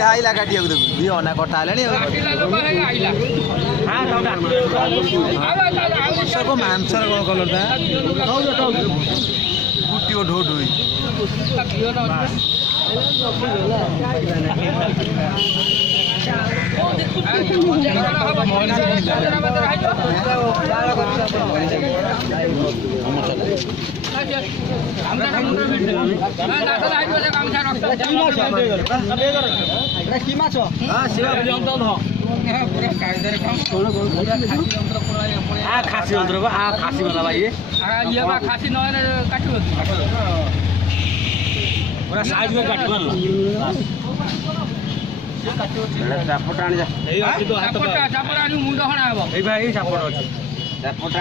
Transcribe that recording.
आइला काटिया अना कटा मांसर कौन कलर था गुटी ढो ढो खासी यंत्र खासी वाला भाई खासी पूरा साइज में काट चापटा मुंड हणा भाई चापट अच्छे